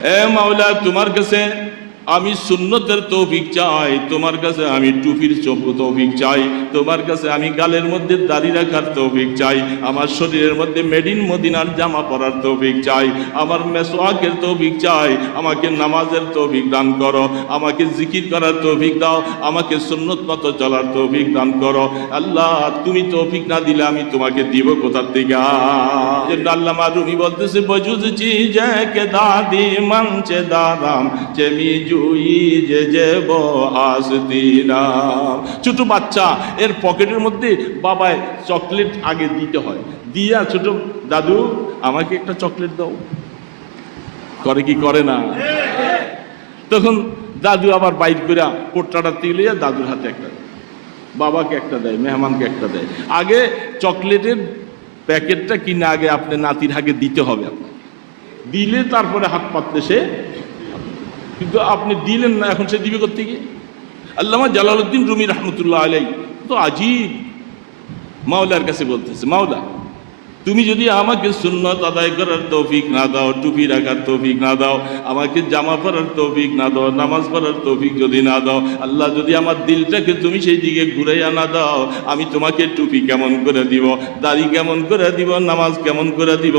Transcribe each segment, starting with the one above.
এ মাওলা, তোমার কাছে আমি সুন্নতের তৌফিক চাই, তোমার কাছে আমি টুপির তৌফিক চাই, তোমার কাছে আমি গালের মধ্যে দাড়ি রাখার তৌফিক চাই, আমার শরীরের মধ্যে মেড ইন মদিনার জামা পরার তৌফিক চাই, আমার মেসওয়াকের তৌফিক চাই, আমাকে নামাজের তৌফিক দান করো, আমাকে জিকির করার তৌফিক দাও, আমাকে সুন্নত মতো চলার তৌফিক দান করো। আল্লাহ, তুমি তৌফিক না দিলে আমি তোমাকে দিব কোথার থেকে? আল্লামা রুমি বলতেছে, বজুজ চিজে দাদি মঞ্চে দারাম চেমি জুই যে যেব আসদিনাম। ছোট বাচ্চা, এর পকেটের মধ্যে বাবায় চকলেট আগে দিতে হয়, দিয়া ছোট দাদু আমাকে একটা চকলেট দাও, করে কি করে না? তখন দাদু আবার বাইর করে পোট্টাটা তুলে দাদুর হাতে একটা, বাবাকে একটা দেয়, মেহমানকে একটা দেয়। আগে চকলেটের প্যাকেটটা কিনে আগে আপনি নাতির আগে দিতে হবে, আপনার দিলে তারপরে হাত পাতলে সে, কিন্তু আপনি দিলেন না, এখন সে দিবে করতে গিয়ে। আল্লামা জালালউদ্দিন রুমি রহমতুল্লাহ আলাই তো আজীব মাওলার কাছে বলতেছে, মাওলা তুমি যদি আমাকে সুন্নত আদায় করার তৌফিক না দাও, টুপি রাখার তৌফিক না দাও, আমাকে জামা পরার তৌফিক না দাও, নামাজ পড়ার তৌফিক যদি না দাও, আল্লাহ যদি আমার দিলটাকে তুমি সেই দিকে ঘুরাইয়া না দাও, আমি তোমাকে টুপি কেমন করে দিব, দাড়ি কেমন করে দিব, নামাজ কেমন করে দিব,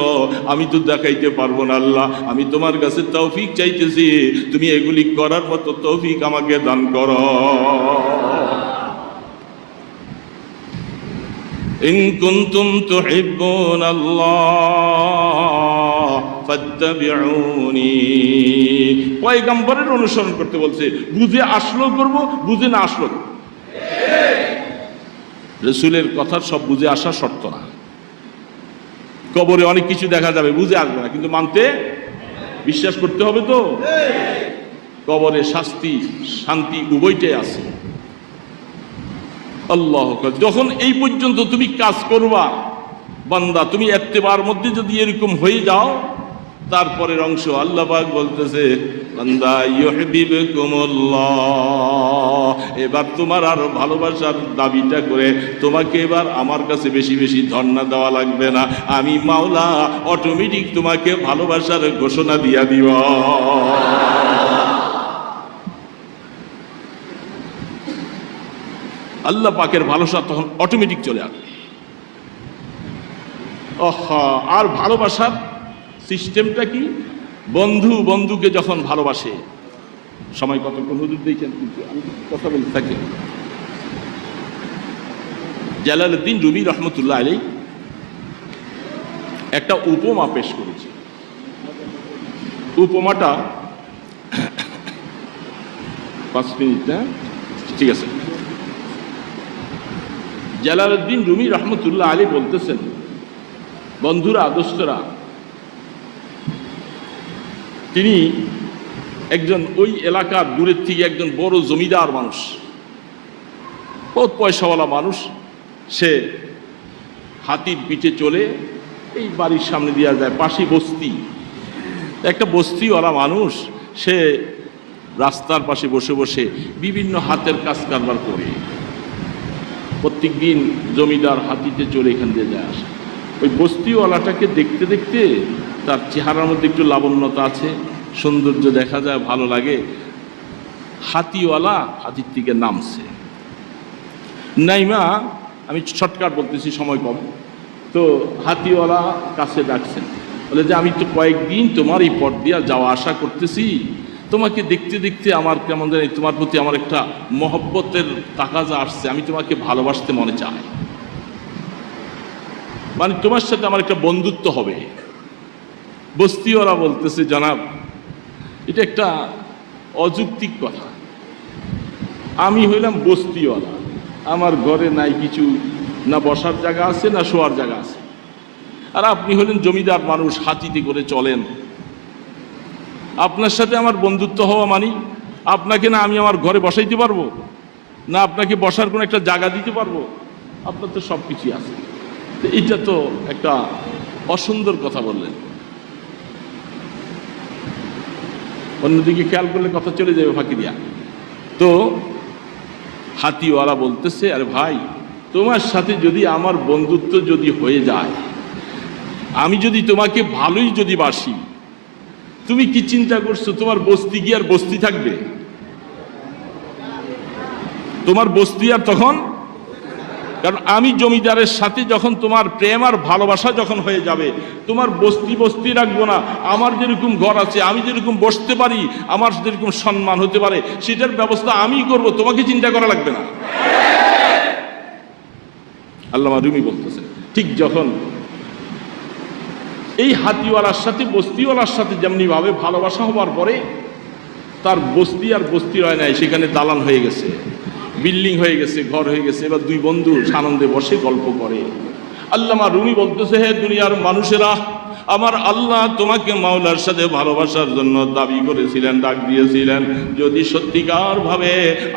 আমি তো দেখাইতে পারবো না। আল্লাহ, আমি তোমার কাছে তৌফিক চাইতেছি, তুমি এগুলি করার মতো তৌফিক আমাকে দান করো। ইন কুনতুম তুহিব্বুনাল্লাহ ফাত্তাবিউনি। পয়গম্বরের অনুসরণ করতে বলছে, বুঝে আসলো করব, বুঝে না আসলো। রাসূলের কথা সব বুঝে আসা শর্ত না। কবরে অনেক কিছু দেখা যাবে, বুঝে আসবে না, কিন্তু মানতে বিশ্বাস করতে হবে তো। কবরে শাস্তি শান্তি উভয়টাই আছে। আল্লাহ, যখন এই পর্যন্ত তুমি কাজ করবা বান্দা, তুমি ইত্তেবার মধ্যে যদি এরকম হয়ে যাও, তারপরের অংশ আল্লাহ পাক বলতেছে, বান্দা ইউহিব্বুকুমুল্লাহ, এবার তোমার আরো ভালোবাসার দাবিটা করে তোমাকে এবার আমার কাছে বেশি বেশি ধর্ণা দেওয়া লাগবে না, আমি মাওলা অটোমেটিক তোমাকে ভালোবাসার ঘোষণা দিয়া দিব। আল্লাহ পাকের ভালোবাসা তখন অটোমেটিক চলে আসবে। আর ভালোবাসার সিস্টেমটা কি? বন্ধু বন্ধুকে যখন ভালোবাসে, সময় কতক্ষণ হুজুর দেখেন, কিন্তু আমি কথা বলতে থাকি। জালালউদ্দিন রুমি রহমতুল্লাহ আলাইহি একটা উপমা পেশ করেছে। উপমাটা 5 মিনিট, ঠিক আছে। জালালউদ্দিন রুমি রহমতুল্লাহ আলাইহি বলতেছেন, বন্ধুরা, দোস্তরা, তিনি একজন ওই এলাকার দূরের থেকে একজন বড় জমিদার মানুষ, বহুত পয়সাওয়ালা মানুষ। সে হাতির পিঠে চলে এই বাড়ির সামনে দেওয়া যায়, পাশে বস্তি, একটা বস্তিওয়ালা মানুষ। সে রাস্তার পাশে বসে বসে বিভিন্ন হাতের কাজ কারবার করে প্রত্যেক দিন জমিদার হাতিতে চলে এখান দিয়ে যায় আসে। ওই বস্তিওয়ালাটাকে দেখতে দেখতে তার চেহারার মধ্যে একটু লাবণ্যতা আছে, সৌন্দর্য দেখা যায়, ভালো লাগে। হাতিওয়ালা হাতির থেকে নামছে, নাইমা, আমি শর্টকাট বলতেছি, সময় কম, তো হাতিওয়ালা কাছে ডাকছেন, বলে যে আমি তো কয়েকদিন তোমার এই পথ দিয়া যাওয়া আসা করতেছি, তোমাকে দেখতে দেখতে আমার কেমন জানি তোমার প্রতি আমার একটা মহব্বতের তাকাজা আসছে, আমি তোমাকে ভালোবাসতে মনে চাই, মানে তোমার সাথে আমার একটা বন্ধুত্ব হবে। বস্তিওয়ালা বলতেছে, জনাব, এটা একটা অযৌক্তিক কথা। আমি হইলাম বস্তিওয়ালা, আমার ঘরে নাই কিছু, না বসার জায়গা আছে না শোয়ার জায়গা আছে, আর আপনি হলেন জমিদার মানুষ, হাতিতে করে চলেন, আপনার সাথে আমার বন্ধুত্ব হওয়া মানে আপনাকে না আমি আমার ঘরে বসাইতে পারবো, না আপনাকে বসার কোনো একটা জায়গা দিতে পারবো, আপনার তো সব কিছুই আছে। তো এটা তো একটা অসুন্দর কথা বললেন। অন্যদিকে খেয়াল করলে কথা চলে যাবে ফাঁকি দিয়া। তো হাতিওয়ালা বলতেছে, আরে ভাই, তোমার সাথে যদি আমার বন্ধুত্ব যদি হয়ে যায়, আমি যদি তোমাকে ভালোই যদি বাসি, তুমি কি চিন্তা করছো তোমার বস্তি কি আর বস্তি থাকবে? তোমার বস্তি আর তখন, কারণ আমি জমিদারের সাথে যখন তোমার প্রেম আর ভালোবাসা যখন হয়ে যাবে, তোমার বস্তি বস্তি রাখবো না। আমার যেরকম ঘর আছে, আমি যেরকম বসতে পারি, আমার যেরকম সম্মান হতে পারে, সেটার ব্যবস্থা আমি করব, তোমাকে চিন্তা করা লাগবে না। আল্লামা রুমি বলতেছে, ঠিক যখন এই হাতিওয়ালার সাথে বস্তিওয়ালার সাথে যেমনি ভাবে ভালোবাসা হওয়ার পরে তার বস্তি আর বস্তি হয় নাই, সেখানে দালান হয়ে গেছে, বিল্ডিং হয়ে গেছে, ঘর হয়ে গেছে। এবার দুই বন্ধু আনন্দে বসে গল্প করে। আল্লামা রুমি বলতেছে, হে দুনিয়ার মানুষেরা, আমার আল্লাহ তোমাকে মাওলার সাথে ভালোবাসার জন্য দাবি করেছিলেন, ডাক দিয়েছিলেন। যদি সত্যিকার ভাবে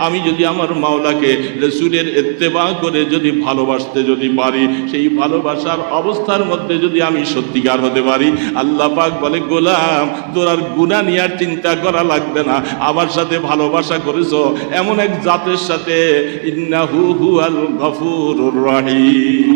আমি যদি আমার মাওলাকে রাসূলের ইত্তেবা করে যদি ভালোবাসতে যদি পারি, সেই ভালোবাসার অবস্থার মধ্যে যদি আমি সত্যিকার হতে পারি, আল্লাহ পাক বলে, গোলাম তোর আর গুনাহ নিয়ে আর চিন্তা করা লাগবে না। আমার সাথে ভালোবাসা করেছো এমন এক জাতের সাথে, ইন্নাহু হুয়াল গফুরুর রহিম।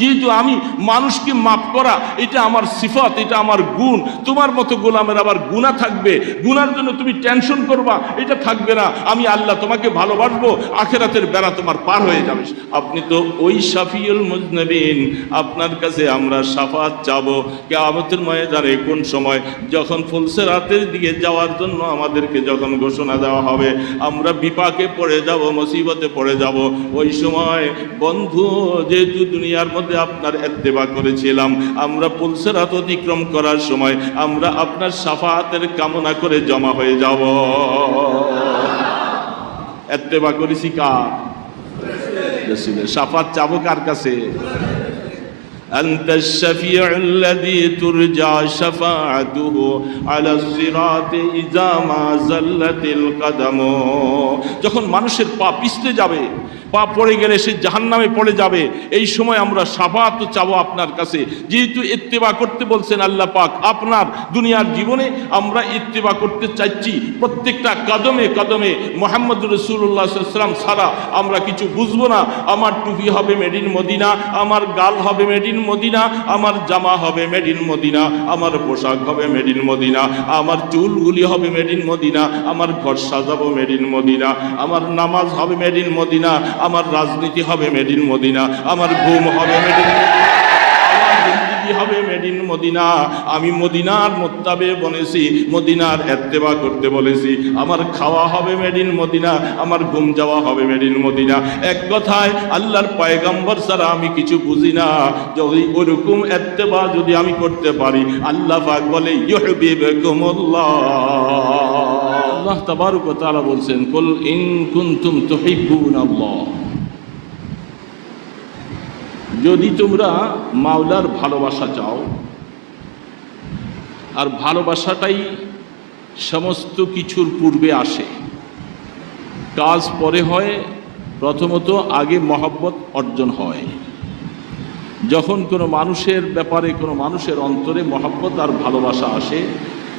যেহেতু আমি মানুষকে মাফ করা এটা আমার সিফাত, এটা আমার গুণ। তোমার মতো গোলামের আবার গুনাহ থাকবে, গুনার জন্য তুমি টেনশন করবা, এটা থাকবে না। আমি আল্লাহ তোমাকে ভালোবাসবো, আখিরাতের বেড়া তোমার পার হয়ে যাবে। আপনি তো ওই শাফিউল মুজনিবিন, আপনার কাছে আমরা শাফাত চাবো কিয়ামতের ময়দানে। কোন সময়? যখন ফুলসিরাতের দিকে যাওয়ার জন্য আমাদেরকে যখন ঘোষণা দেওয়া হবে, আমরা বিপাকে পড়ে যাব, মুসিবতে পড়ে যাব, ওই সময় বন্ধু যেহেতু দুনিয়ার মধ্যে আপনার ইত্তেবা করেছিলাম, আমরা পুলসিরাত অতিক্রম করার সময় আমরা আপনার শাফাআতের কামনা করে জমা হয়ে যাব। ইত্তেবা করেছি কার? রাসূলের। শাফাআত চাবো কার কাছে? আনতাশ শাফিউল্লাযী তুরজা শাফাআতুহু আলাস সিরাতি ইযা মা যাল্লাতিল কদম। যখন মানুষের পা পিছলে যাবে, পা পড়ে গেলে সে জাহান্নামে পড়ে যাবে, এই সময় আমরা শাফাআত চাবো আপনার কাছে। যেহেতু ইত্তেবা করতে বলছেন আল্লাহ পাক, আপনার দুনিয়ার জীবনে আমরা ইত্তেবা করতে চাইছি। প্রত্যেকটা কদমে কদমে মুহাম্মদুর রাসূলুল্লাহ সাল্লাল্লাহু আলাইহি ওয়াসাল্লাম ছাড়া আমরা কিছু বুঝবো না। আমার টুপি হবে মেড ইন মদিনা, আমার গাল হবে মেড ইন মদিনা, আমার জামা হবে মেড ইন মদিনা, আমার পোশাক হবে মেড ইন মদিনা, আমার চুলগুলি হবে মেড ইন মদিনা, আমার ঘর সাজাবো মেড ইন মদিনা, আমার নামাজ হবে মেড ইন মদিনা, আমার রাজনীতি হবে মেড ইন মদিনা, আমার ঘুম হবে মেড ইন মদিনা, আমার জিন্দেগি হবে মেড ইন মদিনা। আমি মদিনার মোত্তাবে বলেছি, মদিনার ইত্তেবা করতে বলেছি। আমার খাওয়া হবে মেড ইন মদিনা, আমার ঘুম যাওয়া হবে মেড ইন মদিনা। এক কথায় আল্লাহর পয়গম্বর ছাড়া আমি কিছু বুঝি না। যদি ওরকম ইত্তেবা যদি আমি করতে পারি, আল্লাহ পাক বলে ইউহিব্বুকুমুল্লাহ। আল্লাহ তাবারক ওয়া তাআলা বলছেন, কুল ইন কুনতুম তুহিব্বুনাল্লাহ, যদি তোমরা মাওলার ভালোবাসা চাও, আর ভালোবাসাটাই সমস্ত কিছুর পূর্বে আসে, কাজ পরে হয়, প্রথমত আগে মহব্বত অর্জন হয়। যখন কোনো মানুষের ব্যাপারে, কোনো মানুষের অন্তরে মহব্বত আর ভালোবাসা আসে,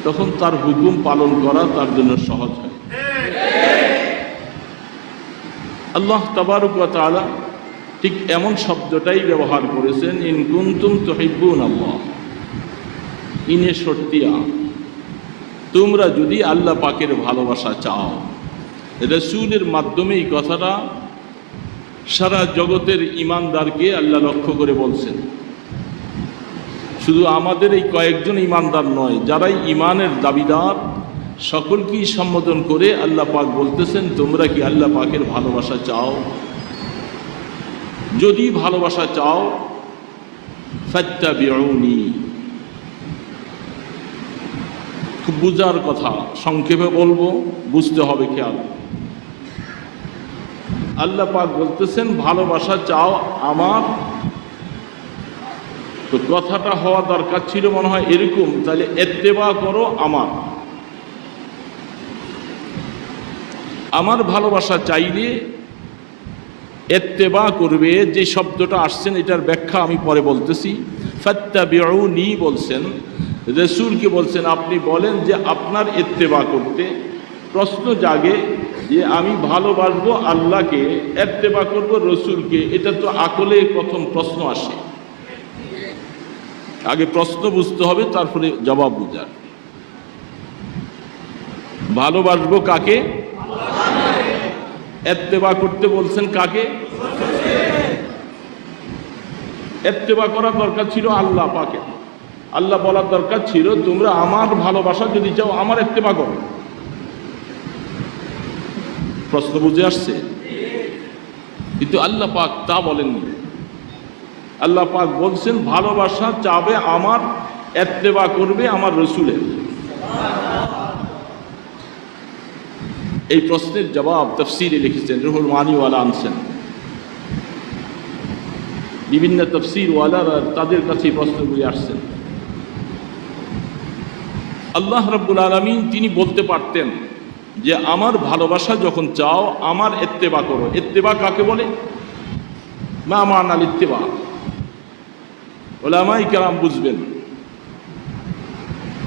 তখন তার হুকুম পালন করা তার জন্য সহজ হয়। আল্লাহ তাবারক ওয়া তাআলা ঠিক এমন শব্দটাই ব্যবহার করেছেন, ইন কুনতুম তুহিব্বুনাল্লাহ, ইনে শর্তিয়া, তোমরা যদি আল্লাহ পাকের ভালোবাসা চাও। রাসূলের মাধ্যমে এই কথাটা সারা জগতের ইমানদারকে আল্লাহ লক্ষ্য করে বলছেন। শুধু আমাদের এই কয়েকজন ইমানদার নয়, যারাই ইমানের দাবিদার সকলকেই সম্বোধন করে আল্লাহ পাক বলতেছেন, তোমরা কি আল্লাহ পাকের ভালোবাসা চাও? যদি ভালোবাসা চাও, ফাত্তাবিউনি। খুব বুঝার কথা, সংক্ষেপে বলবো, বুঝতে হবে খেয়াল। আল্লাহ পাক বলতেছেন ভালোবাসা চাও আমার, তো কথাটা হওয়া দরকার ছিল মনে হয় এরকম, তাহলে ইত্তেবা করো আমার। আমার ভালোবাসা চাইলে ইত্তেবা করবে, যে শব্দটা আসছেন এটার ব্যাখ্যা আমি পরে বলতেছি। ফাত্তাবিউনি বলছেন, রাসূলকে বলছেন আপনি বলেন যে আপনার ইত্তেবা করতে। প্রশ্ন জাগে যে আমি ভালোবাসবো আল্লাহকে, ইত্তেবা করবো রাসূলকে, এটা তো আকলে প্রথম প্রশ্ন আসে। আগে প্রশ্ন বুঝতে হবে, তারপরে জবাব বুঝার। ভালোবাসবো কাকে? ইত্তেবা করতে বলছেন কাকে? ইত্তেবা করার দরকার ছিল আল্লাহ পাকে। আল্লাহ বলার দরকার ছিল তোমরা আমার ভালোবাসা যদি চাও আমার ইত্তেবা করো। প্রশ্ন বুঝে আসছে? কিন্তু আল্লাহ পাক তা বলেননি। আল্লাহ পাক বলছেন ভালোবাসা চাবে আমার, ইত্তেবা করবে আমার রসুলের। এই প্রশ্নের জবাব তাফসীরে লিখেছেন, রুহুল মানিওয়ালা আনছেন। বিভিন্ন তাফসীর ওয়ালারা তাদের কাছে প্রশ্নগুলি আসছেন। আল্লাহ রাব্বুল আলামিন তিনি বলতে পারতেন যে আমার ভালোবাসা যখন চাও আমার ইত্তেবা করো। ইত্তেবা কাকে বলে? মা মানাল ইত্তেবা, উলামায়ে কেরাম বুঝবেন।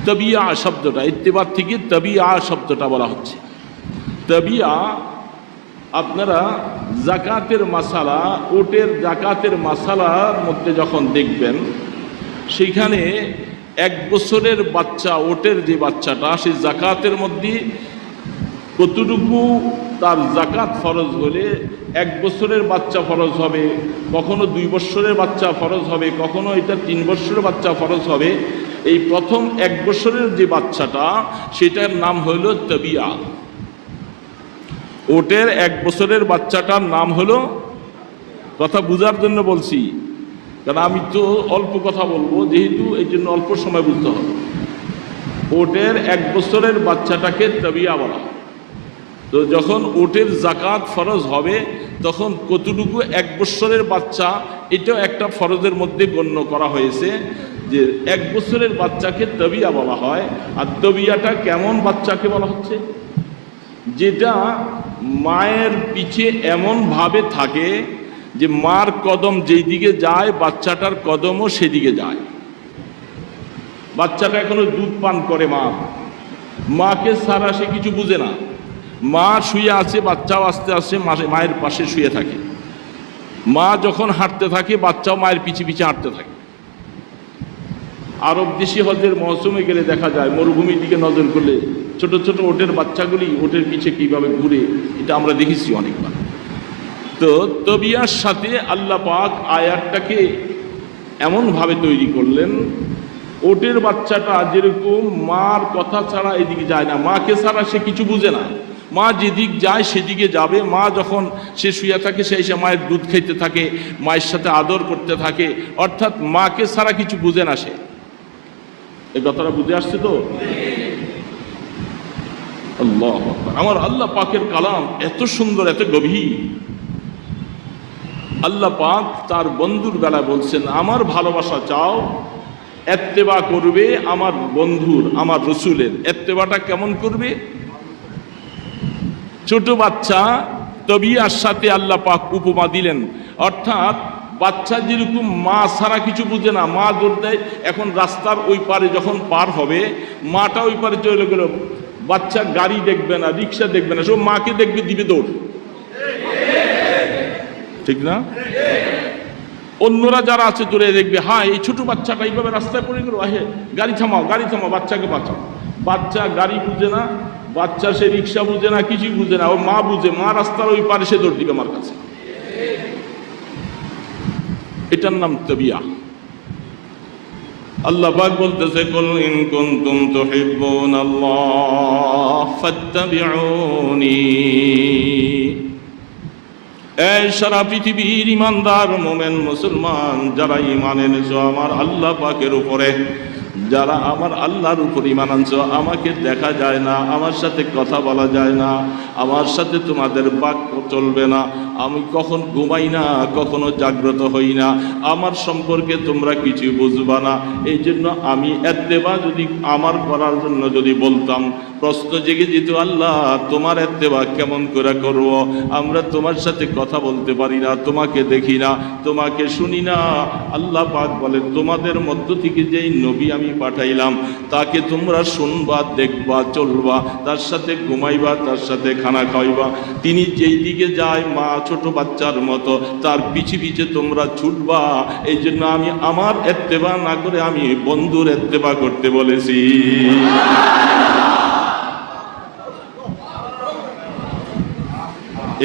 তাবিয়া শব্দটা, ইত্তেবা থেকে তাবিয়া শব্দটা বলা হচ্ছে। তাবিয়া আপনারা জাকাতের মাসালা, ওটের জাকাতের মাসালার মধ্যে যখন দেখবেন, সেখানে 1 বছরের বাচ্চা, ওটের যে বাচ্চাটা, সেই জাকাতের মধ্যে কতটুকু তার জাকাত ফরজ হলে 1 বছরের বাচ্চা ফরজ হবে, কখনো 2 বছরের বাচ্চা ফরজ হবে, কখনো এটা 3 বছরের বাচ্চা ফরজ হবে। এই প্রথম 1 বছরের যে বাচ্চাটা, সেটার নাম হইল তাবিয়া। ওটের 1 বছরের বাচ্চাটার নাম হলো, কথা বুঝার জন্য বলছি, কারণ আমি তো অল্প কথা বলবো, যেহেতু এই জন্য অল্প সময় বুঝতে হবে। ওটের 1 বছরের বাচ্চাটাকে তাবিয়া বলা। তো যখন ওটের জাকাত ফরজ হবে, তখন কতটুকু 1 বছরের বাচ্চা, এটাও একটা ফরজের মধ্যে গণ্য করা হয়েছে যে 1 বছরের বাচ্চাকে তাবিয়া বলা হয়। আর তাবিয়াটা কেমন বাচ্চাকে বলা হচ্ছে? যেটা মায়ের পিছে এমনভাবে থাকে যে মার কদম যেই দিকে যায় বাচ্চাটার কদমও সেদিকে যায়। বাচ্চাটা এখনো দুধ পান করে, মাকে ছাড়া সে কিছু বুঝে না। মা শুয়ে আছে, বাচ্চাও আস্তে আস্তে মায়ের পাশে শুয়ে থাকে। মা যখন হাঁটতে থাকে, বাচ্চাও মায়ের পিছে পিছে হাঁটতে থাকে। আরব দেশে হজের মৌসুমে গেলে দেখা যায়, মরুভূমির দিকে নজর করলে ছোট ছোট ওটের বাচ্চাগুলি ওটের পিছে কিভাবে ঘুরে, এটা আমরা দেখেছি অনেকবার। তো তবিয়ার সাথে আল্লাহ পাক আয়াতটাকে এমনভাবে তৈরি করলেন, ওটের বাচ্চাটা যেরকম মার কথা ছাড়া এদিকে যায় না, মাকে ছাড়া সে কিছু বুঝে না। মা যেদিক যায় সেদিকে যাবে। মা যখন সে শুয়ে থাকে, সেই সে মায়ের দুধ খেতে থাকে, মায়ের সাথে আদর করতে থাকে, অর্থাৎ মাকে ছাড়া কিছু বুঝে না সে। এই কথাটা বুঝে আসছে তো? আল্লাহু আকবার। আমার আল্লাহ পাকের কালাম এত সুন্দর, এত গভীর। আল্লাহ পাক তার বন্ধুর বেলায় বলছেন আমার ভালোবাসা চাও, ইত্তেবা করবে আমার বন্ধুর, আমার রসুলের। ইত্তেবাটা কেমন করবে? ছোট বাচ্চা তবিয়ার সাথে আল্লাহ পাক উপমা দিলেন। অর্থাৎ বাচ্চা যেরকম মা ছাড়া কিছু বুঝে না, মা দৌড় দেয়। এখন রাস্তার ওই পারে যখন পার হবে, মাটা ওই পারে চলে গেল, বাচ্চা গাড়ি দেখবে না, রিক্সা দেখবে না, সব মাকে দেখবে, দিবে দৌড়। ঠিক না? অন্যরা যারা আছে দূরে দেখবে, হ্যাঁ এই ছোট বাচ্চাটা এইভাবে রাস্তায় পড়ে গেল, হে গাড়ি থামাও, গাড়ি থামাও, বাচ্চাকে বাঁচাও। বাচ্চা গাড়ি বুঝে না, বাচ্চা সে রিক্সা বুঝে না, কিছুই বুঝে না। ও মা বুঝে, মা রাস্তার ওই পারে সে দৌড় দিবে আমার কাছে। এটার নাম তাবিয়া। আল্লাহ পাক বলতেছে, কুল ইন কুনতুম তুহিব্বুনাল্লাহ ফাত্তাবিউনি। এই সারা পৃথিবীর ইমানদার মোমেন মুসলমান যারা ঈমান এনেছো আমার আল্লাহ পাকের উপরে, যারা আমার আল্লাহর উপর ঈমান আনছো, আমাকে দেখা যায় না, আমার সাথে কথা বলা যায় না, আমার সাথে তোমাদের বাক্য চলবে না, আমি কখন ঘুমাই না, কখনো জাগ্রত হই না, আমার সম্পর্কে তোমরা কিছু বুঝবা না। এই জন্য আমি ইত্তেবা যদি আমার করার জন্য যদি বলতাম, প্রশ্ন জেগে যেত, আল্লাহ তোমার ইত্তেবা কেমন করে করব? আমরা তোমার সাথে কথা বলতে পারি না, তোমাকে দেখি না, তোমাকে শুনি না। আল্লাহ পাক বলে, তোমাদের মধ্য থেকে যেই নবী আমি পাঠাইলাম, তাকে তোমরা শুনবা, দেখবা, চলবা, তার সাথে ঘুমাইবা, তার সাথে খানা খাইবা। তিনি যেই দিকে যায় মা ছোট বাচ্চার মতো তার পিছে পিছে তোমরা ছুটবা। এই জন্য আমি আমার ইত্তেবা না করে আমি বন্ধুর ইত্তেবা করতে বলেছি।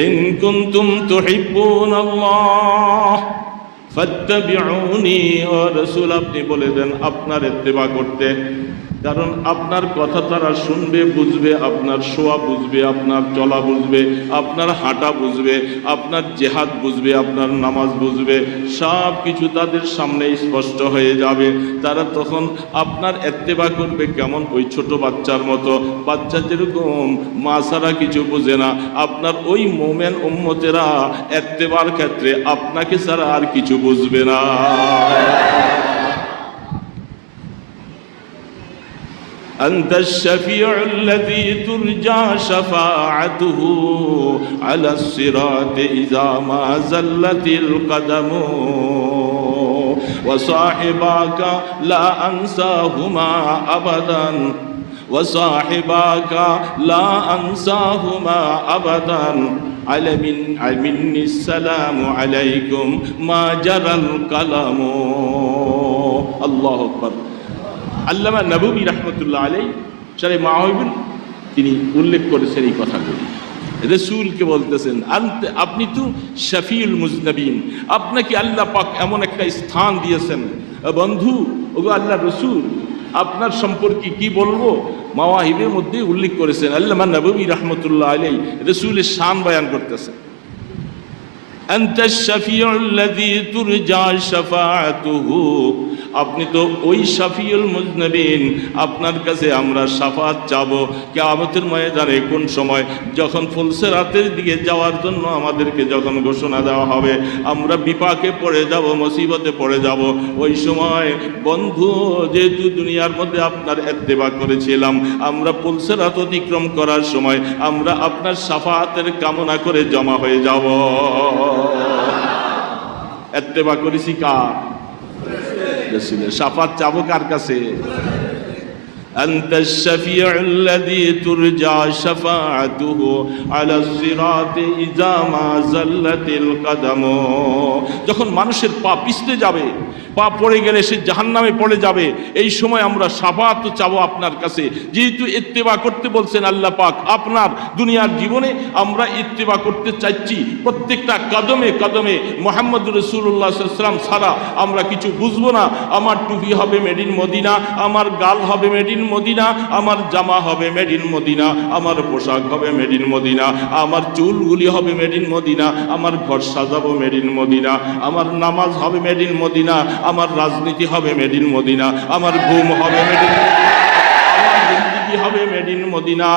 ইন কুনতুম তুহিব্বুনাল্লাহ ফাত্তাবিউনি, ও রাসূল আপনি বলে দেন আপনার ইত্তেবা করতে, কারণ আপনার কথা তারা শুনবে, বুঝবে, আপনার শোয়া বুঝবে, আপনার চলা বুঝবে, আপনার হাঁটা বুঝবে, আপনার জেহাদ বুঝবে, আপনার নামাজ বুঝবে, সব কিছু তাদের সামনে স্পষ্ট হয়ে যাবে। তারা তখন আপনার ইত্তেবা করবে কেমন? ওই ছোট বাচ্চার মতো। বাচ্চা যেরকম মা ছাড়া কিছু বোঝে না, আপনার ওই মোমেন উম্মতেরা ইত্তেবার ক্ষেত্রে আপনাকে ছাড়া আর কিছু বুঝবে না। أنت الشفيع الذي ترجى شفاعته على الصراط إذا ما زلت القدم وصاحباك لا أنساهما أبدا وصاحباك لا أنساهما أبدا مني السلام عليكم ما جرى القلم الله أكبر। আল্লামা নববী রহমতুল্লাহ আলাইহি শারে মাওয়াহিবুল তিনি উল্লেখ করেছেন এই কথাগুলি। রাসূলকে বলতেছেন আপনি তো শফিউল মুজনবিন, আপনাকে আল্লাহ পাক এমন একটা স্থান দিয়েছেন। বন্ধু, ওগো আল্লাহ রাসূল, আপনার সম্পর্কে কি বলবো? মাওয়াহিবের মধ্যে উল্লেখ করেছেন। আল্লামা নববী রহমতুল্লাহ আলাইহি রাসূলের শান বয়ান করতেছেন। আনতা শাফিউল্লাযী তুরজা শাফাআতুহু, আপনি তো ওই শাফিউল মুজনবিন, আপনার কাছে আমরা শাফাত চাবো কিয়ামতের ময়দানে। কোন সময়? যখন ফুলসিরাতের দিকে যাওয়ার জন্য আমাদেরকে যখন ঘোষণা দেওয়া হবে, আমরা বিপাকে পড়ে যাব, মুসিবতে পড়ে যাব, ওই সময় বন্ধু যেহেতু দুনিয়ার মধ্যে আপনার ইত্তেবা করেছিলাম, আমরা ফুলসিরাত অতিক্রম করার সময় আমরা আপনার শাফাতের কামনা করে জমা হয়ে যাব। ইত্তেবা করেছি কার? রাসূলের। শাফাত চাবো কার কাছে? أنت الشفيع الذي ترجى شفاعته على الصراط إذا ما زلت القدم। যখন মানুষের পা পিছলে যাবে, পা পড়ে গেলে সে জাহান্নামে পড়ে যাবে, এই সময় আমরা শাফাত চাবো আপনার কাছে। যেহেতু ইত্তেবা করতে বলছেন আল্লাহ পাক, আপনার দুনিয়ার জীবনে আমরা ইত্তেবা করতে চাইছি। প্রত্যেকটা কদমে কদমে মুহাম্মদুর রাসূলুল্লাহ সাল্লাল্লাহু আলাইহি ওয়াসাল্লাম ছাড়া আমরা কিছু বুঝবো না। আমার টুপি হবে মেড ইন মদিনা, আমার গাল হবে মেড ইন মদিনা, আমার জামা হবে মেড ইন মদিনা, আমার পোশাক হবে মেড ইন মদিনা, আমার চুলগুলি হবে মেড ইন মদিনা, আমার ঘর সাজাবো মেড ইন মদিনা, আমার নামাজ হবে মেড ইন মদিনা, আমার রাজনীতি হবে মেড ইন মদিনা, আমার ঘুম হবে মেড ইন মদিনা, আমার জিন্দেগি হবে মেড ইন মদিনা।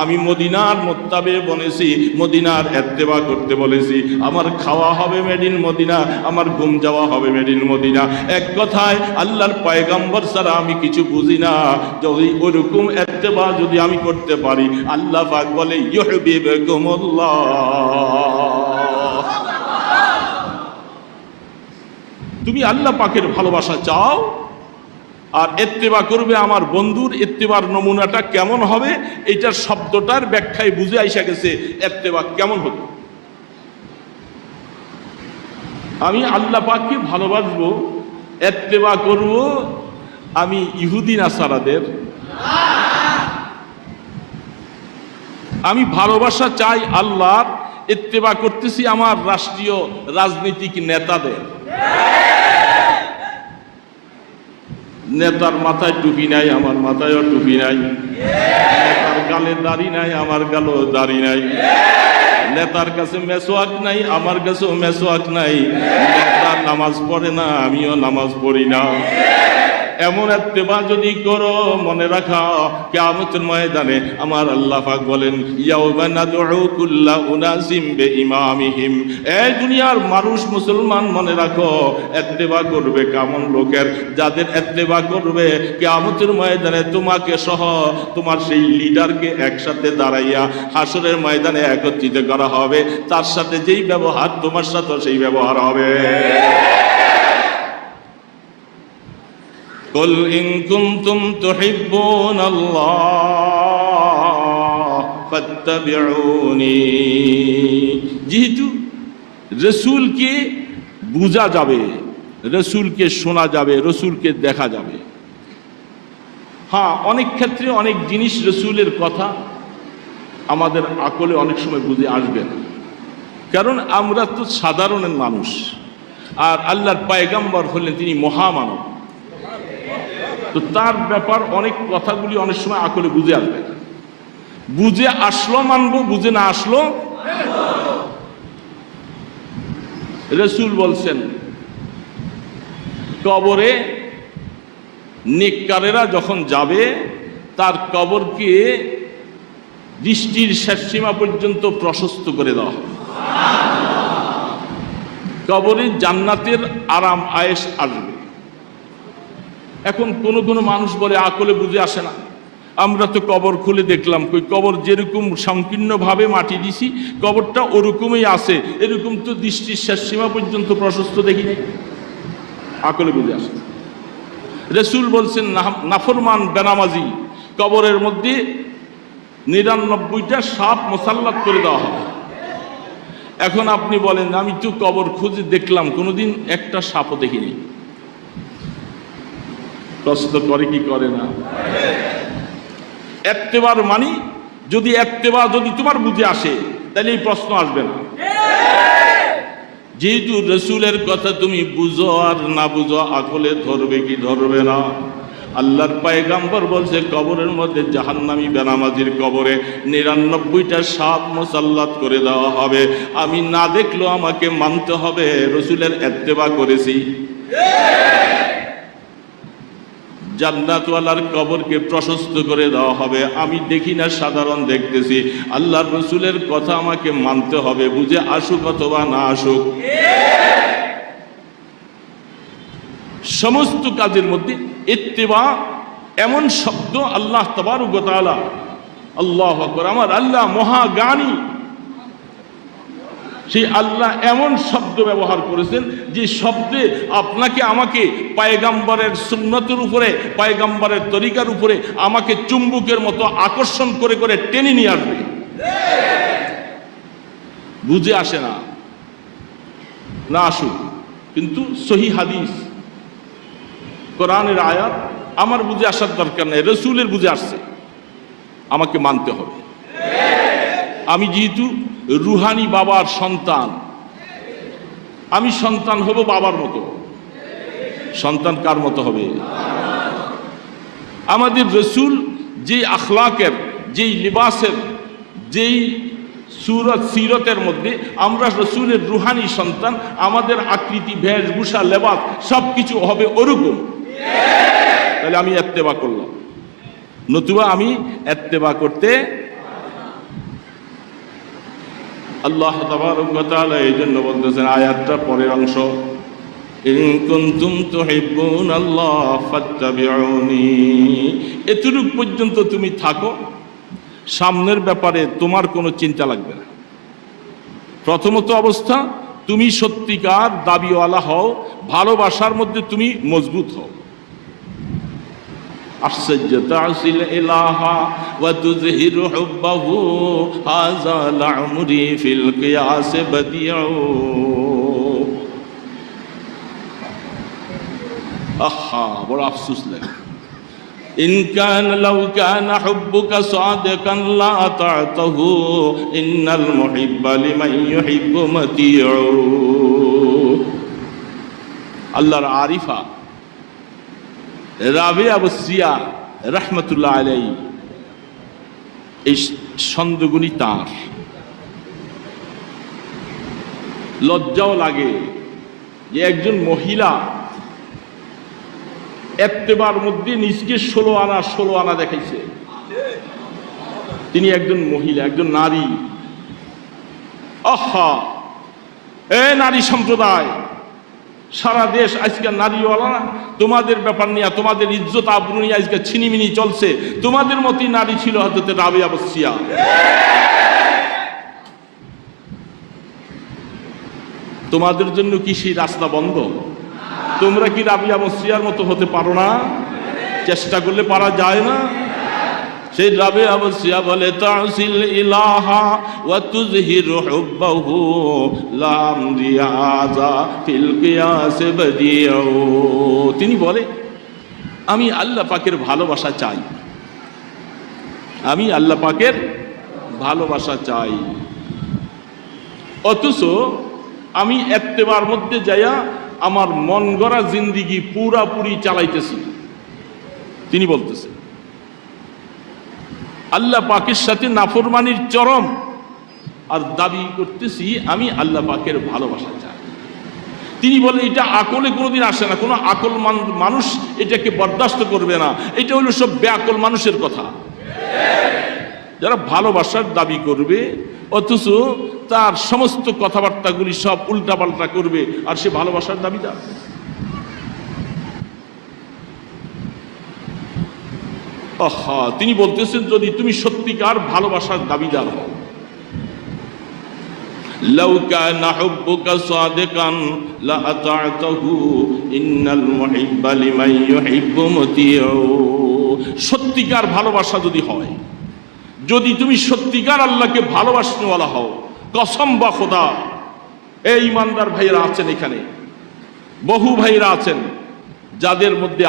আমি মদিনার মোত্তাবে বনেছি, মদিনার ইত্তেবা করতে বলেছি। আমার খাওয়া হবে মেড ইন মদিনা, আমার ঘুম যাওয়া হবে মেড ইন মদিনা। এক কথায় আল্লাহর পয়গম্বর ছাড়া আমি কিছু বুঝি না। যদি ওরকম ইত্তেবা যদি আমি করতে পারি, আল্লাহ পাক বলে ইউহিব্বুকুমুল্লাহ। তুমি আল্লাহ পাকের ভালোবাসা চাও আর ইত্তেবা করবে আমার বন্ধুর। ইত্তেবার নমুনাটা কেমন হবে, এইটার শব্দটার ব্যাখ্যায় বুঝে আইসা গেছে ইত্তেবা কেমন হতো। আমি আল্লাহ পাককে ভালোবাসবো, ইত্তেবা করব আমি ইহুদি নাসারাদের। আমি ভালোবাসা চাই আল্লাহর, ইত্তেবা করতেছি আমার রাষ্ট্রীয় রাজনৈতিক নেতাদের। নেতার মাথায় টুপি নাই, আমার মাথায়ও টুপি নাই। নেতার গালে দাড়ি নাই, আমার গালেও দাড়ি নাই। নেতার কাছে মেসওয়াক নাই, আমার কাছেও মেসওয়াক নাই। নেতার নামাজ পড়ে না, আমিও নামাজ পড়ি না। এমন ইত্তেবা যদি করো, মনে রাখা কিয়ামতের ময়দানে আমার আল্লাহ পাক বলেন ইয়াউমা নাদউ কুল্লা উনাসিম বিইমামিহিম। এই দুনিয়ার মানুষ মুসলমান মনে রাখো, ইত্তেবা করবে কেমন লোকের? যাদের ইত্তেবা করবে কিয়ামতের ময়দানে তোমাকে সহ তোমার সেই লিডারকে একসাথে দাঁড়াইয়া হাসরের ময়দানে একত্রিত করা হবে। তার সাথে যেই ব্যবহার তোমার সাথে সেই ব্যবহার হবে। কুল ইন কুনতুম তুহিব্বুনাল্লাহ ফাত্তাবিউনি। যেহেতু রসুলকে বুঝা যাবে, রসুলকে শোনা যাবে, রসুলকে দেখা যাবে। হ্যাঁ, অনেক ক্ষেত্রে অনেক জিনিস রসুলের কথা আমাদের আকলে অনেক সময় বুঝে আসবে না, কারণ আমরা তো সাধারণ মানুষ, আর আল্লাহর পয়গম্বর হলেন তিনি মহামানব। তো তার ব্যাপার অনেক কথাগুলি অনেক সময় আকলে বুঝে আসবে না। বুঝে আসলো মানবো, বুঝে না আসলো। রসুল বলছেন কবরে নেককারেরা যখন যাবে তার কবরকে দৃষ্টির শেষ সীমা পর্যন্ত প্রশস্ত করে দেওয়া হবে। কবরে জান্নাতের আরাম আয়েশ আসবে। এখন কোন কোন মানুষ বলে আকলে বুঝে আসে না, আমরা তো কবর খুলে দেখলাম, কই কবর যেরকম সংকীর্ণভাবে মাটি দিছি কবরটা ওরকমই আছে, এরকম তো দৃষ্টির শেষ সীমা পর্যন্ত প্রশস্ত দেখি নাই। আকলে বুঝে আসে। রসুল বলছেন নাফরমান বেনামাজি কবরের মধ্যে 99টা সাপ মোসাল্লাত করে দেওয়া হবে। এখন আপনি বলেন আমি তো কবর খুঁজে দেখলাম, কোনোদিন একটা সাপও দেখিনি। প্রশ্ন করে কি করে না? এত্তেবার মানি, যদি এত্তেবা যদি তোমার বুঝে আসে তাহলে এই প্রশ্ন আসবে না। যেহেতু রসুলের কথা তুমি বুঝো আর না বুঝো, আকলে ধরবে কি ধরবে না? আল্লাহর পয়গম্বর বলছে কবরের মধ্যে জাহান্নামী বেনামাজির কবরে 99টা সাপ মুসাল্লাত করে দেওয়া হবে। আমি না দেখলেও আমাকে মানতে হবে রসুলের ইত্তেবা করেছি। জান্নাতওয়ালার কবরকে প্রশস্ত করে দেওয়া হবে, আমি দেখি না, সাধারণ দেখতেছি। আল্লাহর রসুলের কথা আমাকে মানতে হবে, বুঝে আসুক অথবা না আসুক। সমস্ত কাজের মধ্যে ইত্তেবা এমন শব্দ আল্লাহ তাবারক ওয়া তাআলা, আল্লাহু আকবার, আমার আল্লাহ মহাজ্ঞানী, সেই আল্লাহ এমন শব্দ ব্যবহার করেছেন যে শব্দে আপনাকে আমাকে পয়গম্বরের সুন্নতের উপরে, পয়গম্বরের তরিকার উপরে আমাকে চুম্বকের মতো আকর্ষণ করে করে টেনে নিয়ে আসবে। বুঝে আসে না, না আসুক, কিন্তু সহি হাদিস কোরআনের আয়াত আমার বুঝে আসার দরকার নেই, রসুলের বুঝে আসছে, আমাকে মানতে হবে। আমি যেহেতু রুহানি বাবার সন্তান, আমি সন্তান হব বাবার মতো। সন্তান কার মতো হবে? আমাদের রসুল যেই আখলাকের, যেই লিবাসের, যেই সুরত সিরতের মধ্যে আমরা রসুলের রুহানি সন্তান, আমাদের আকৃতি, বেশভূষা, লেবাস সব কিছু হবে ওরকম। তাহলে আমি ইত্তেবা করলাম, নতুবা আমি ইত্তেবা করতে। আল্লাহ তাবারক ওয়া তাআলা এই জন্য বলতেছেন আয়াতটা পরের অংশ, ইন কুনতুম তুহিব্বুনাল্লাহ ফাত্তাবিউনি। এতটুক পর্যন্ত তুমি থাকো, সামনের ব্যাপারে তোমার কোনো চিন্তা লাগবে না। প্রথমত অবস্থা তুমি সত্যিকার দাবিওয়ালা হও, ভালোবাসার মধ্যে তুমি মজবুত হও। আশ্চর্য তাসিল ইলাহা ওয়া তুযহিরু হুব্বাহু হাযা লা'মরি ফিল কিয়াস বাদিউ। আহা, বড় আফসোস লাগে। ইন কান লাউ কানা হুব্বুকা সাদিকান লা আতা'তাহু ইন্নাল মুহিব্বা লিমান ইউহিব্বু মাতিউ। আল্লাহর আরিফা রাবিয়া বসরিয়া রহমতুল্লাহ আলাইহি, এই ছন্দগুলি তার। লজ্জাও লাগে যে একজন মহিলা ইত্তেবার মধ্যে নিজকে 16 আনা দেখাইছে। তিনি একজন মহিলা, একজন নারী। আহা, এ নারী সম্প্রদায়, সারা দেশ আজকে নারীওয়ালা, তোমাদের ব্যাপার নিয়ে, তোমাদের ইজ্জত আবরু নিয়ে আজকে ছিনিমিনি চলছে। তোমাদের মতই নারী ছিল হযরত রাবিয়া বসরিয়া। তোমাদের জন্য কি সেই রাস্তা বন্ধ? তোমরা কি রাবিয়া মুসরিয়ার মতো হতে পারো না? চেষ্টা করলে পারা যায় না? সেই রাবিয়া মুসরিয়া বলে তাসিল ইলাহা ওয়া তুযহিরু হুব্বাহু লাম রিয়াজা ফিল কিয়াস বাদিউ। তিনি বলে আমি আল্লাহ পাকের ভালোবাসা চাই, আমি আল্লাহ পাকের ভালোবাসা চাই, অথচ আমি এত্তেবার মধ্যে যাইয়া আমার মন গড়া জিন্দিগি পুরাপুরি চালাইতেছি। তিনি বলতেছেন আল্লাহ পাকের সাথে নাফরমানির চরম, আর দাবি করতেছি আমি আল্লাহ পাকের ভালোবাসা চাই। তিনি বলে এটা আকলে কোনোদিন আসে না, কোনো আকল মানুষ এটাকে বরদাস্ত করবে না। এটা হলো সব বেআকল মানুষের কথা, যারা ভালোবাসার দাবি করবে অথচ তার সমস্ত কথাবার্তাগুলি সব উল্টাপাল্টা করবে, আর সে ভালোবাসার দাবিদার। তিনি বলতেছেন যদি তুমি সত্যিকার ভালোবাসার দাবিদার হও, লাউ কানা হুব্বুকা সাদিকান লা আতা'তাহু ইন্নাল মুহিব্বা লিমান ইউহিব্বু মুতিউ। সত্যিকার ভালোবাসা যদি হয়, যদি তুমি সত্যিকার আল্লাহকে ভালোবাসনেওয়ালা হও, কসম বা খোদা, এই ইমানদার ভাইয়েরা আছেন এখানে, বহু ভাইয়েরা আছেন যাদের মধ্যে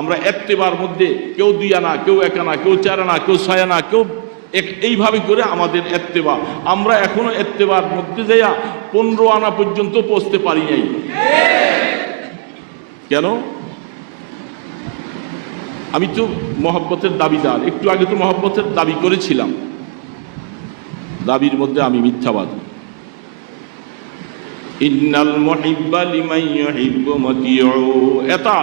আমরা এত্তেবার মধ্যে কেউ দুই আনা, কেউ এক আনা, কেউ চার আনা, কেউ ছয় আনা, কেউ এইভাবে করে আমাদের এত্তেবা, আমরা এখনো এত্তেবার মধ্যে যাইয়া 15 আনা পর্যন্ত পৌঁছতে পারি নাই। কেন? আমি তো মহব্বতের দাবিদার, একটু আগে তো মহব্বতের দাবি করেছিলাম, দাবির মধ্যে আমি মিথ্যাবাদী। ইন্নাল মুহিব্বা লিমান ইউহিব্বু মুতিউ। এটা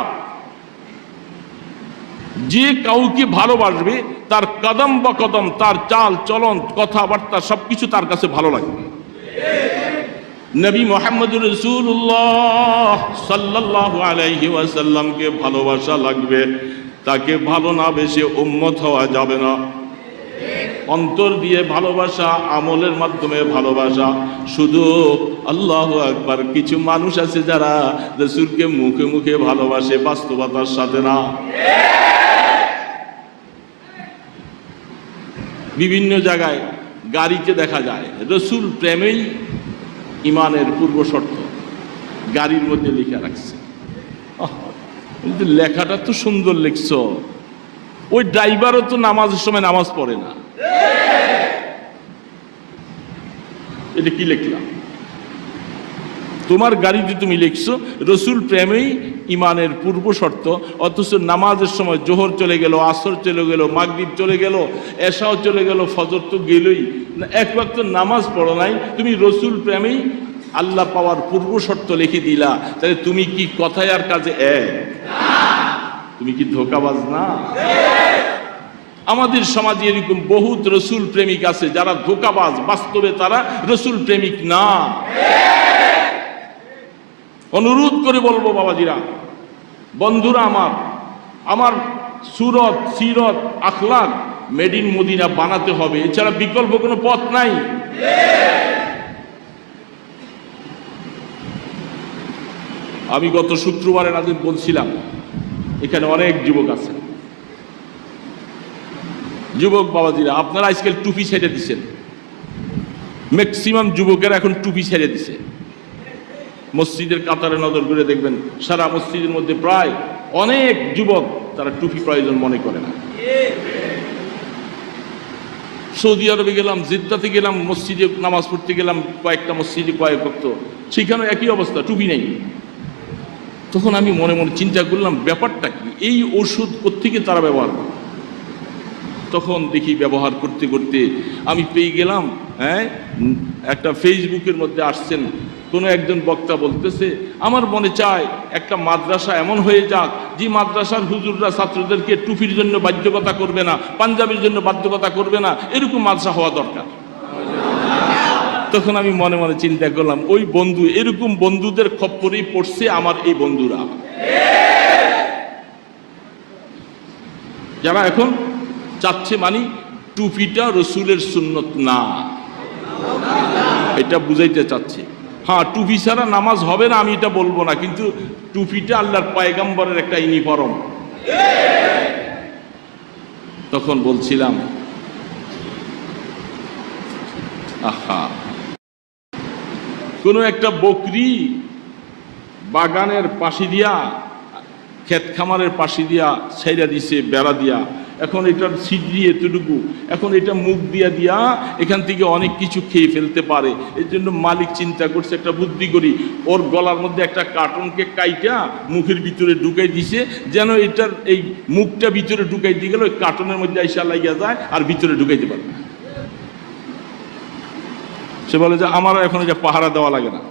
যে কাউকে ভালোবাসবে তার কদম বা কদম, তার চাল চলন, কথাবার্তা সবকিছু তার কাছে ভালো লাগবে। নবী মুহাম্মদুর রাসূলুল্লাহ সাল্লাল্লাহু আলাইহি ওয়াসাল্লামকে ভালোবাসা লাগবে, তাকে ভালো না বেশে উম্মত হওয়া যাবে না। অন্তর দিয়ে ভালোবাসা, আমলের মাধ্যমে ভালোবাসা। শুধু আল্লাহু আকবার, কিছু মানুষ আছে যারা রাসূলকে মুখে মুখে ভালোবাসে, বাস্তবতার সাথে না। বিভিন্ন জায়গায় গাড়িতে দেখা যায় রাসূল প্রেমেই ইমানের পূর্ব শর্ত গাড়ির মধ্যে লেখা রাখছে। লেখাটা তো সুন্দর লিখছ, ওই ড্রাইভারও তো নামাজের সময় নামাজ পড়ে না। এটা কি লিখলাম? তোমার গাড়িতে তুমি লিখছো রাসূল প্রেমেই ইমানের পূর্ব শর্ত, অথচ নামাজের সময় জোহর চলে গেল, আসর চলে গেল, মাগরিব চলে গেল, এশাও চলে গেল, ফজর তো গেলই, এক ওয়াক্ত নামাজ পড়ো নাই, তুমি রাসূল প্রেমেই আল্লাহ পাওয়ার পূর্ব শর্ত লিখে দিলা। তাহলে তুমি কি কথায় আর কাজে এক? তুমি কি ধোঁকাবাজ না? আমাদের সমাজে এরকম বহুত রাসূল প্রেমিক আছে যারা ধোঁকাবাজ, বাস্তবে তারা রাসূল প্রেমিক না। অনুরোধ করে বলবো বাবাজিরা, বন্ধুরা, আমার সুরত, সিরত, আখলাক মেড ইন মদিনা বানাতে হবে, এছাড়া বিকল্প কোনো পথ নাই। আমি গত শুক্রবারে নাজির বলছিলাম, এখানে অনেক যুবক আছে। যুবক বাবাজিরা, আপনারা আজকাল টুপি ছেড়ে দিচ্ছেন, ম্যাক্সিমাম যুবকেরা এখন টুপি ছেড়ে দিছে। মসজিদের কাতারে নজর করে দেখবেন, সারা মসজিদের মধ্যে প্রায় অনেক যুবক তারা টুপি প্রয়োজন মনে করে না। সৌদি আরবে গেলাম, জিদ্দাতে গেলাম, মসজিদে নামাজ পড়তে গেলাম, কয়েকটা মসজিদে কয়েক ভক্ত, সেখানে একই অবস্থা, টুপি নেই। তখন আমি মনে মনে চিন্তা করলাম ব্যাপারটা কি, এই ওষুধ কোত্থেকে তারা ব্যবহার করে। তখন দেখি ব্যবহার করতে করতে আমি পেয়ে গেলাম, একটা ফেসবুকের মধ্যে আসছেন কোনো একজন বক্তা বলতেছে, আমার মনে চায় একটা মাদ্রাসা এমন হয়ে যাক যে মাদ্রাসার হুজুররা ছাত্রদেরকে টুপির জন্য বাধ্যকতা করবে না, পাঞ্জাবির জন্য বাধ্যকতা করবে না, এরকম মাদ্রাসা হওয়া দরকার। তখন আমি মনে মনে চিন্তা করলাম, ওই বন্ধু, এরকম বন্ধুদের খপ্পরেই পড়ছে আমার এই বন্ধুরা, যারা এখন চাচ্ছে মানে টুপিটা রসুলের সুন্নত না, এটা বুঝাইতে চাচ্ছে। হ্যাঁ, টুপি ছাড়া নামাজ হবে না আমি এটা বলবো না, কিন্তু টুপিটা আল্লাহর পয়গম্বরের একটা ইউনিফর্ম। তখন বলছিলাম আহা, কোনো একটা বকরি বাগানের পাশে দিয়া, ক্ষেত খামারের পাশে দিয়া ছেড়া দিছে বেড়া দিয়া, এখন এটার ছিদ্রি এতটুকু, এখন এটা মুখ দিয়া দিয়া এখান থেকে অনেক কিছু খেয়ে ফেলতে পারে। এই জন্য মালিক চিন্তা করছে একটা বুদ্ধি করি, ওর গলার মধ্যে একটা কার্টনকে কাইটা মুখের ভিতরে ঢুকাই দিছে, যেন এটার এই মুখটা ভিতরে ঢুকাই দিয়ে গেল ওই কার্টনের মধ্যে আইসা লাগিয়া যায় আর ভিতরে ঢুকাইতে পারবে। সে বলে যে আমার এখন এটা পাহারা দেওয়া লাগে না,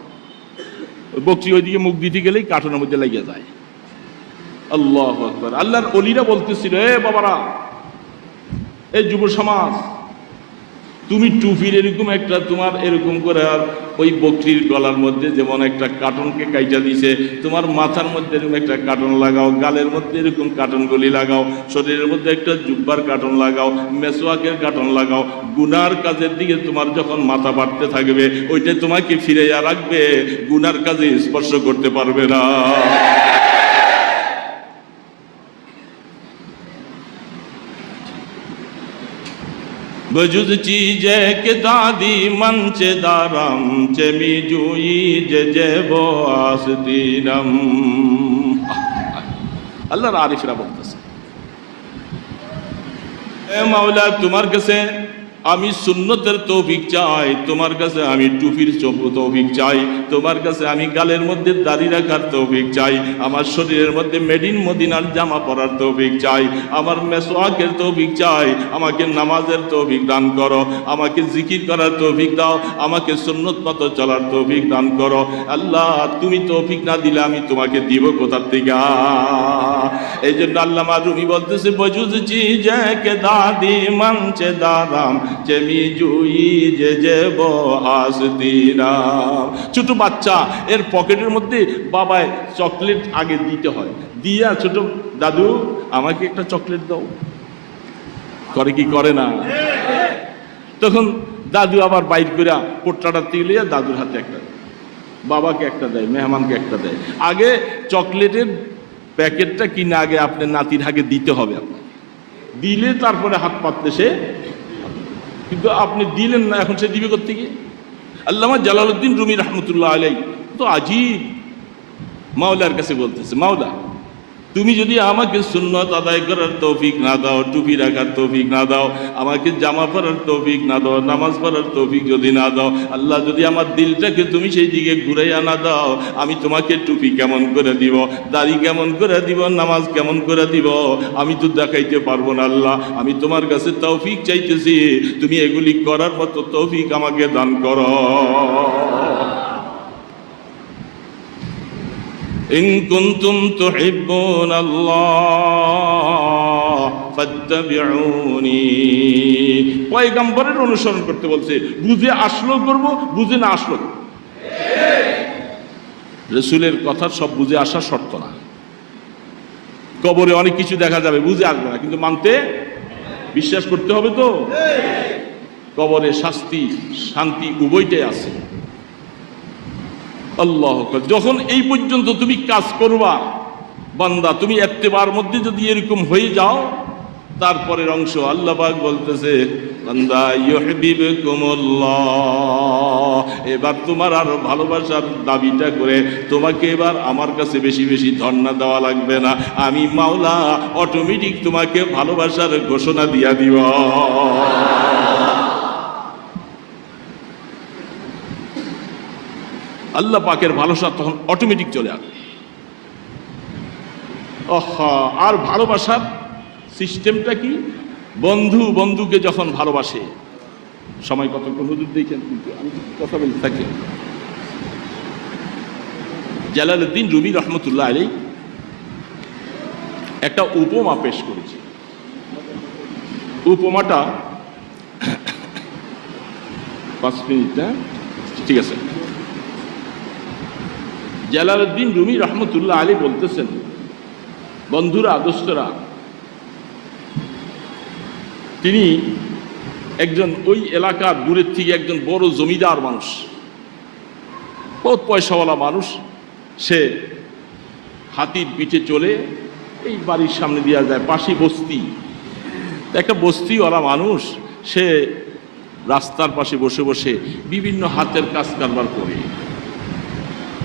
বকরি ওইদিকে মুখ দিতে গেলেই কার্টনের মধ্যে লাগিয়া যায়। আল্লাহু আকবার। আল্লাহর ওলিরা বলতেছিল, এ বাবারা, এই যুব সমাজ, তুমি টুপির এরকম একটা তোমার এরকম করে আর ওই বকরির গলার মধ্যে যেমন একটা কার্টনকে কাইটা দিছে, তোমার মাথার মধ্যে এরকম একটা কার্টন লাগাও, গালের মধ্যে এরকম কার্টনগুলি লাগাও, শরীরের মধ্যে একটা জুব্বার কার্টন লাগাও, মেসওয়াকের কার্টন লাগাও। গুনার কাজের দিকে তোমার যখন মাথা বাড়তে থাকবে, ওইটা তোমাকে ফিরাইয়া রাখবে, গুনার কাজে স্পর্শ করতে পারবে না। बजुज चीजे के दादी मंचे दारम चमी जुई जे जेबो आसदीनम। আল্লাহর আরিফরা বলতেছে, এ মাওলা, তোমার কাছে আমি সুন্নতের তৌফিক চাই, তোমার কাছে আমি টুপির তৌফিক চাই, তোমার কাছে আমি গালের মধ্যে দাড়ি রাখার তৌফিক চাই, আমার শরীরের মধ্যে মেড ইন মদিনার জামা পরার তৌফিক চাই, আমার মেসওয়াকের তৌফিক চাই, আমাকে নামাজের তৌফিক দান করো, আমাকে জিকির করার তৌফিক দাও, আমাকে সুন্নত মতো চলার তৌফিক দান করো। আল্লাহ, তুমি তৌফিক না দিলে আমি তোমাকে দিব কোথার থেকে? এই জন্য আল্লামা রুমি বলতেছে, বজুজ চিজে কে দাদি মঞ্চে দারাম চেমি জুই যে যেব আসদিনাম। ছোট বাচ্চা, এর পকেটের মধ্যে বাবায় চকলেট আগে দিতে হয়, দিয়া ছোট দাদু আমাকে একটা চকলেট দাও, করে কি করে না? তখন দাদু আবার বাইর করে পোট্টাটা তুলে দাদুর হাতে একটা, বাবাকে একটা দেয়, মেহমানকে একটা দেয়। আগে চকলেটের প্যাকেটটা কিনে আগে আপনার নাতির আগে দিতে হবে, আপনার দিলে তারপরে হাত পাততে সে, কিন্তু আপনি দিলেন না, এখন সে দিবে কোত্থেকে? গিয়ে আল্লামা জালালউদ্দিন রুমি রহমতুল্লাহ আলাইহি তো আজীব মাওলার কাছে বলতেছে, মাওলা, তুমি যদি আমাকে সুন্নত আদায় করার তৌফিক না দাও, টুপি রাখার তৌফিক না দাও, আমাকে জামা পরার তৌফিক না দাও, নামাজ পড়ার তৌফিক যদি না দাও, আল্লাহ যদি আমার দিলটাকে তুমি সেই দিকে ঘুরাইয়া না দাও, আমি তোমাকে টুপি কেমন করে দিব, দাড়ি কেমন করে দিব, নামাজ কেমন করে দিব, আমি তো দেখাইতে পারবো না। আল্লাহ, আমি তোমার কাছে তৌফিক চাইতেছি, তুমি এগুলি করার মতো তৌফিক আমাকে দান করো। ইন কুনতুম তুহিব্বুনাল্লাহ ফাত্তাবিউনি। পয়গম্বরের অনুসরণ করতে বলছে, বুঝে আসলো করব, বুঝে না আসলো। রাসূলের কথা সব বুঝে আসা শর্ত না। কবরে অনেক কিছু দেখা যাবে, বুঝে আসবে না, কিন্তু মানতে বিশ্বাস করতে হবে তো। কবরে শাস্তি শান্তি উভয়টাই আছে। আল্লাহ, যখন এই পর্যন্ত তুমি কাজ করবা বান্দা, তুমি ইত্তেবার মধ্যে যদি এরকম হয়ে যাও, তারপরের অংশ আল্লাহ পাক বলতেছে, বান্দা ইউহিব্বুকুমুল্লাহ, এবার তোমার আর ভালোবাসার দাবিটা করে তোমাকে এবার আমার কাছে বেশি বেশি ধর্ণা দেওয়া লাগবে না, আমি মাওলা অটোমেটিক তোমাকে ভালোবাসার ঘোষণা দিয়া দিব। আল্লাহ পাকের ভালোবাসা তখন অটোমেটিক চলে আসবে। আর ভালোবাসার সিস্টেমটা কি? বন্ধু বন্ধুকে যখন ভালোবাসে, সময় কতক্ষণ হুজুর দেখেন, কিন্তু আমি কথা বলতে থাকি। জালালউদ্দিন রুমি রহমতুল্লাহ আলাইহি একটা উপমা পেশ করেছে। উপমাটা 5 মিনিট, ঠিক আছে। জালালউদ্দিন রুমি রহমতুল্লাহ আলাইহি বলতেছেন, বন্ধুরা, দোস্তরা, তিনি একজন ওই এলাকার দূরের থেকে একজন বড় জমিদার মানুষ, বহুত পয়সাওয়ালা মানুষ, সে হাতির পিঠে চলে এই বাড়ির সামনে দেওয়া যায়, পাশে বস্তি। একটা বস্তিওয়ালা মানুষ, সে রাস্তার পাশে বসে বসে বিভিন্ন হাতের কাজ কারবার করে।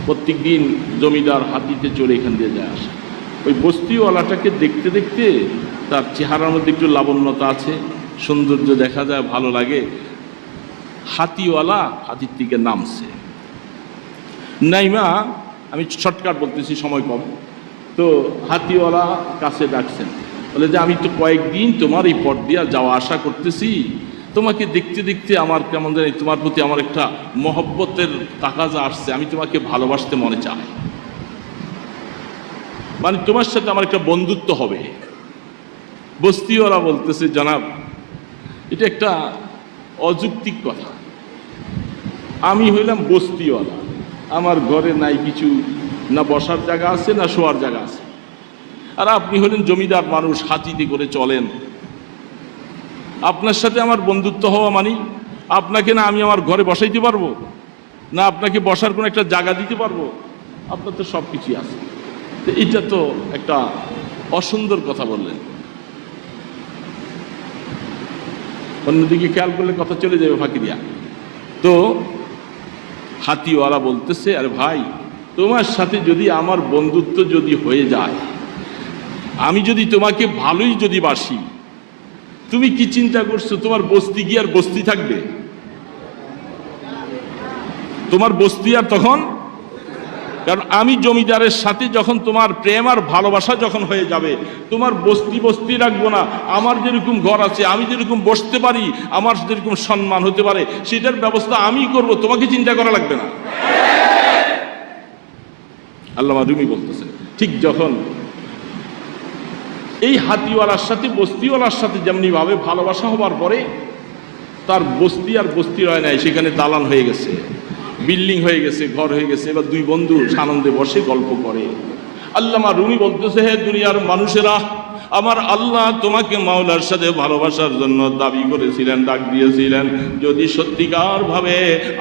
প্রত্যেক দিন জমিদার হাতিতে চলে এখান দিয়ে যায় আসে। ওই বস্তিওয়ালাটাকে দেখতে দেখতে তার চেহারার মধ্যে একটু লাবণ্যতা আছে, সৌন্দর্য দেখা যায়, ভালো লাগে। হাতিওয়ালা হাতির থেকে নামছে, নাইমা, আমি শর্টকাট বলতেছি, সময় কম, তো হাতিওয়ালা কাছে ডাকছেন, বলে যে আমি তো কয়েকদিন তোমার এই পথ দিয়া যাওয়া আসা করতেছি, তোমাকে দেখতে দেখতে আমার কেমন জানি তোমার প্রতি আমার একটা মহব্বতের তাকাজা আসছে, আমি তোমাকে ভালোবাসতে মনে চাই, মানে তোমার সাথে আমার একটা বন্ধুত্ব হবে। বস্তিওয়ালা বলতেছে, জনাব, এটা একটা অযৌক্তিক কথা। আমি হইলাম বস্তিওয়ালা, আমার ঘরে নাই কিছু, না বসার জায়গা আছে না শোয়ার জায়গা আছে, আর আপনি হলেন জমিদার মানুষ, হাতিতে করে চলেন। আপনার সাথে আমার বন্ধুত্ব হওয়া মানে আপনাকে না আমি আমার ঘরে বসাইতে পারবো, না আপনাকে বসার কোনো একটা জায়গা দিতে পারবো? আপনার তো সব কিছুই আছে। তো এটা তো একটা অসুন্দর কথা বললেন। অন্যদিকে খেয়াল করলে কথা চলে যাবে ফাঁকি দিয়া। তো হাতিওয়ালা বলতেছে, আরে ভাই, তোমার সাথে যদি আমার বন্ধুত্ব যদি হয়ে যায়, আমি যদি তোমাকে ভালোই যদি বাসি, তুমি কি চিন্তা করছো তোমার বস্তি কি আর বস্তি থাকবে? তোমার বস্তি আর তখন, কারণ আমি জমিদারের সাথে যখন তোমার প্রেম আর ভালোবাসা যখন হয়ে যাবে, তোমার বস্তি বস্তি রাখবো না। আমার যেরকম ঘর আছে, আমি যেরকম বসতে পারি, আমার যেরকম সম্মান হতে পারে, সেটার ব্যবস্থা আমি করব, তোমাকে চিন্তা করা লাগবে না। আল্লামা রুমি বলতেছেন, ঠিক যখন এই হাতিওয়ালার সাথে বস্তিওয়ালার সাথে যেমনি ভাবে ভালোবাসা হবার পরে তার বস্তি আর বস্তি হয় নাই, সেখানে দালান হয়ে গেছে, বিল্ডিং হয়ে গেছে, ঘর হয়ে গেছে। এবার দুই বন্ধু আনন্দে বসে গল্প করে। আল্লামা রুমি বলতেছে, হে দুনিয়ার মানুষেরা, আমার আল্লাহ তোমাকে মাওলার সাথে ভালোবাসার জন্য দাবি করেছিলেন, ডাক দিয়েছিলেন। যদি সত্যিকার ভাবে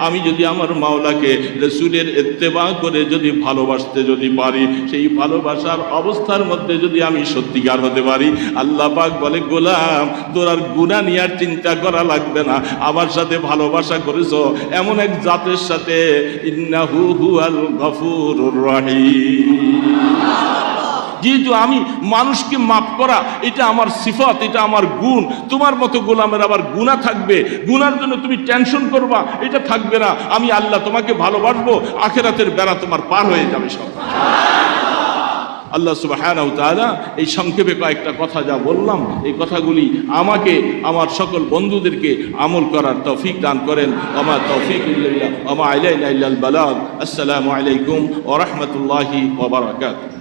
আমি যদি আমার মাওলাকে রাসূলের ইত্তেবা করে যদি ভালোবাসতে যদি পারি, সেই ভালোবাসার অবস্থার মধ্যে যদি আমি সত্যিকার হতে পারি, আল্লাহ পাক বলে, গোলাম, তোর আর গুনাহ নিয়ে আর চিন্তা করা লাগবে না। আমার সাথে ভালোবাসা করেছো এমন এক জাতের সাথে, ইন্নাহু হুয়াল গফুরুর রহিম। যেহেতু আমি মানুষকে মাফ করা, এটা আমার সিফাত, এটা আমার গুণ। তোমার মতো গোলামের আবার গুনাহ থাকবে, গুনার জন্য তুমি টেনশন করবা, এটা থাকবে না। আমি আল্লাহ তোমাকে ভালোবাসবো, আখিরাতের বেলা তোমার পার হয়ে যাবে সব। আল্লাহ সুবহানাহু ওয়া তাআলা এই সংক্ষেপে কয়েকটা কথা যা বললাম, এই কথাগুলি আমাকে আমার সকল বন্ধুদেরকে আমল করার তৌফিক দান করেন। ওয়া মা তৌফিক ইল্লা বিল্লাহ ওয়া মা আলাইনা ইল্লাল বালাগ। আসসালামু আলাইকুম ওয়া রাহমাতুল্লাহি ওয়া বারাকাতুহু।